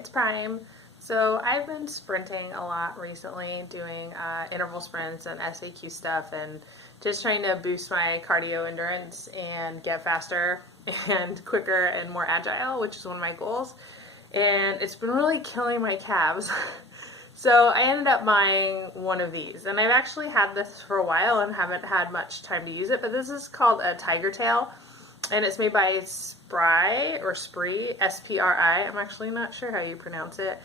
it's Prime. So I've been sprinting a lot recently, doing interval sprints and SAQ stuff, and just trying to boost my cardio endurance and get faster and quicker and more agile, which is one of my goals. And it's been really killing my calves. So I ended up buying one of these, and I've actually had this for a while and haven't had much time to use it, but this is called a Tiger Tail, and it's made by Spree, S-P-R-I. I'm actually not sure how you pronounce it.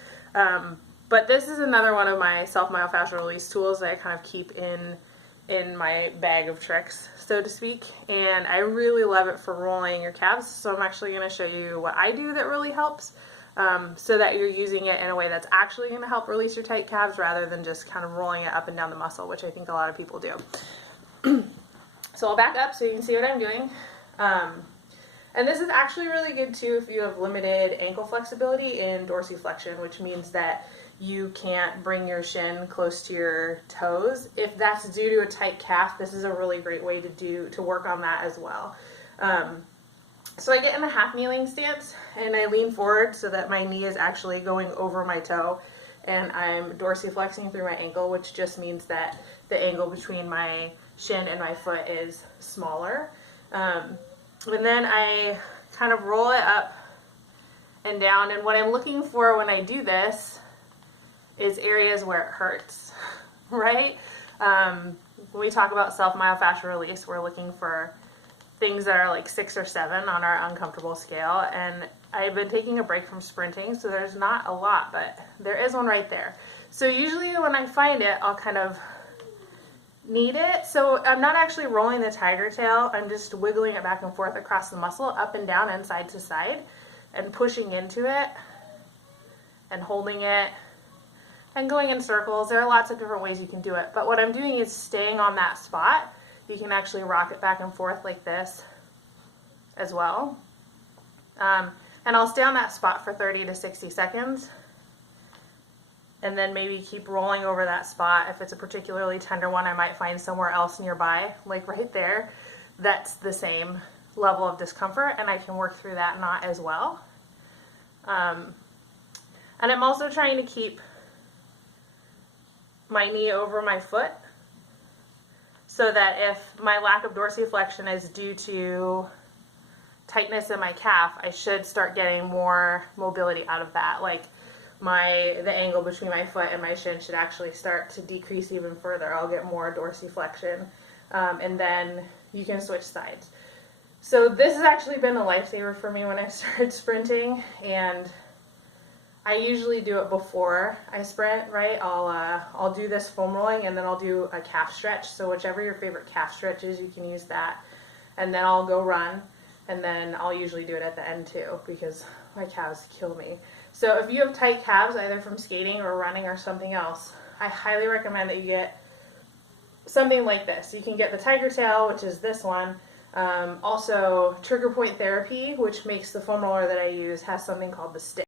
But this is another one of my self-myofascial release tools that I kind of keep in my bag of tricks, so to speak. And I really love it for rolling your calves. So I'm actually going to show you what I do that really helps, so that you're using it in a way that's actually going to help release your tight calves rather than just kind of rolling it up and down the muscle, which I think a lot of people do. So I'll back up so you can see what I'm doing. And this is actually really good too if you have limited ankle flexibility in dorsiflexion, which means that you can't bring your shin close to your toes. If that's due to a tight calf, this is a really great way to work on that as well. So I get in the half kneeling stance and I lean forward so that my knee is actually going over my toe, and I'm dorsiflexing through my ankle, which just means that the angle between my shin and my foot is smaller. And then I kind of roll it up and down, and what I'm looking for when I do this is areas where it hurts, right? When we talk about self-myofascial release, we're looking for things that are like 6 or 7 on our uncomfortable scale, and I've been taking a break from sprinting, so there's not a lot, but there is one right there. So usually when I find it, I'll kind of knead it. So I'm not actually rolling the tiger tail, I'm just wiggling it back and forth across the muscle, up and down and side to side, and pushing into it and holding it and going in circles. There are lots of different ways you can do it, but what I'm doing is staying on that spot. You can actually rock it back and forth like this as well. And I'll stay on that spot for 30 to 60 seconds. And then maybe keep rolling over that spot. If it's a particularly tender one, I might find somewhere else nearby, like right there, that's the same level of discomfort, and I can work through that knot as well. And I'm also trying to keep my knee over my foot, so that if my lack of dorsiflexion is due to tightness in my calf, I should start getting more mobility out of that. Like the angle between my foot and my shin should actually start to decrease even further. I'll get more dorsiflexion, and then you can switch sides. So this has actually been a lifesaver for me when I started sprinting, and I usually do it before I sprint, right? I'll do this foam rolling, and then I'll do a calf stretch. So whichever your favorite calf stretch is, you can use that. And then I'll go run, and then I'll usually do it at the end too, because my calves kill me. So if you have tight calves, either from skating or running or something else, I highly recommend that you get something like this. You can get the Tiger Tail, which is this one. Also, TriggerPoint Therapy, which makes the foam roller that I use, has something called the stick.